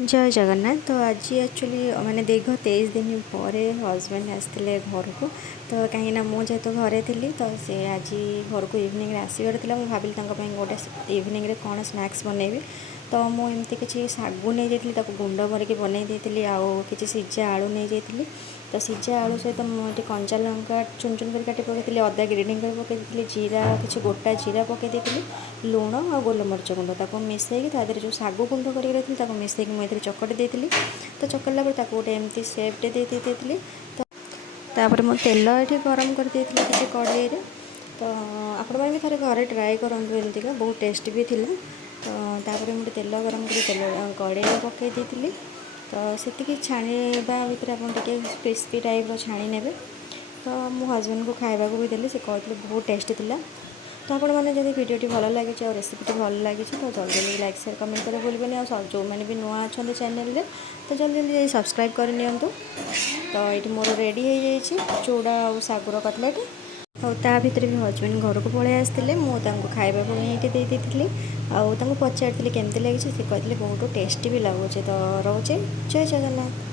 जय जगन्नाथ। तो आज एक्चुअली मैंने दीर्घ 23 दिन पर हजबैंड आसते घर को। तो कहीं मुझे घरे थी तो सी आज घर को इवनिंग आसबार था। मुझे भाविली गोटे इवनिंग कौन स्नैक्स बनैबी। तो मुझे किसी सागु नहीं जाती गुंड भरिक बनई देती आउ कि सीझा आलू नहीं जाती। तो सीझा आलू सहित मुझे कंचा लंका चुन चुन कर काटी पकई अदा ग्रेडिंग कर पकई जीरा किसी गोटा जीरा पकई देती लुण और गोलमरीच गुंड ताको मिसैकी तादेह जो सागु गुंड कर रखी मिसैकी मुझे चकटी देती। तो चकड़ला गोटे एमती सेपटे दे देती। तो तापर मु तेल ये गरम कर देती किसी कड़ाई। तो आपण मैंने भी थे घरे ट्राए करूँ एमतीका बहुत टेस्ट भी थिला। तो तापर मुझे तेल गरम कर तेल कड़ाई पकई देती। तो से छाणा भितर आप क्रिस्पी टाइप छाणी ने। तो मो हजबैंड को खाइबा भी देली से कहते बहुत टेस्ट थिला। तो आपण मैंने जब वीडियो भल लगी और रेसिपी भल लगी तो जल्दी जल्दी लाइक शेयर कमेंट करें भूलें। और जो मैंने भी नुआ अच्छा चैनल तो जल्दी जल्दी सब्सक्राइब करनी। तो ये मोर रेडी हो चूड़ा और सागुर कटलेट। और ता भीतर भी हजबैंड घर को पलि आसते मुझे खाइबा ये देती। आउ पचारि केमती लगी से कहते बहुत टेस्टी भी लगुच। तो रोचे जय जगन्नाथ।